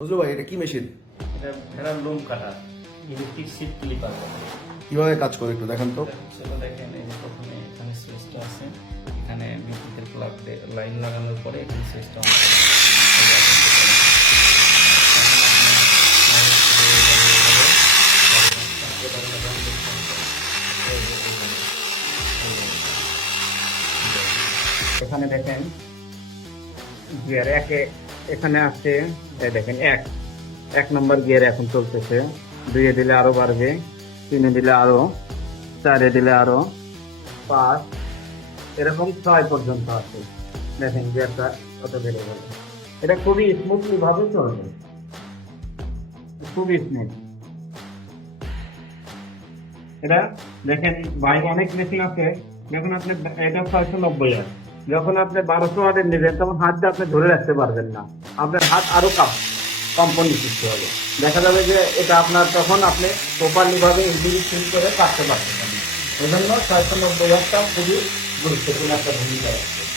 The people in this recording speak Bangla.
বুঝলো ভাই এটা কি মেশিন এটা ভেড়ার লোম কাটা ইলেকট্রিক সিট ক্লিপার কীভাবে কাজ করে একটু দেখান তো। সেটা দেখেন এই যে প্রথমে এখানে সুইচটা আছে এখানে বিদ্যুতের প্লাগ লাইন লাগানোর পরে এখানে সুইচটা অন। এখানে দেখেন গিয়ার একে এখানে আছে দেখেন, এক। এক নম্বর গিয়ার এখন চলতেছে। দুইয়ে দিলে আরও বাড়বে, তিনে দিলে আরও, চারে দিলে আরও, পাঁচ। এরকম ছয় পর্যন্ত আছে। দেখেন গিয়ারটা কত বেড়ে গেল। এটা খুবই স্মুথলি ভাবে চলবে। খুবই স্মুথ এটা দেখেন, বাইরে অনেক মেশিন আছে যখন আপনি, এটা ছয়শো নব্বই আছে। যখন আপনি বারোশো ওয়াটের নেবেন, তখন হাত দিয়ে আপনি ধরে রাখতে পারবেন না। আপনার হাত আরও কাপ, কম্পনি সৃষ্টি হবে। দেখা যাবে যে এটা আপনার তখন আপনি প্রপারলি ভাবে ইঞ্জিনি ফিল করে কাটতে পারতে এই জন্য ছয়শো নব্বই হাতটা খুবই গুরুত্বপূর্ণ একটা ভূমিকা রাখছে।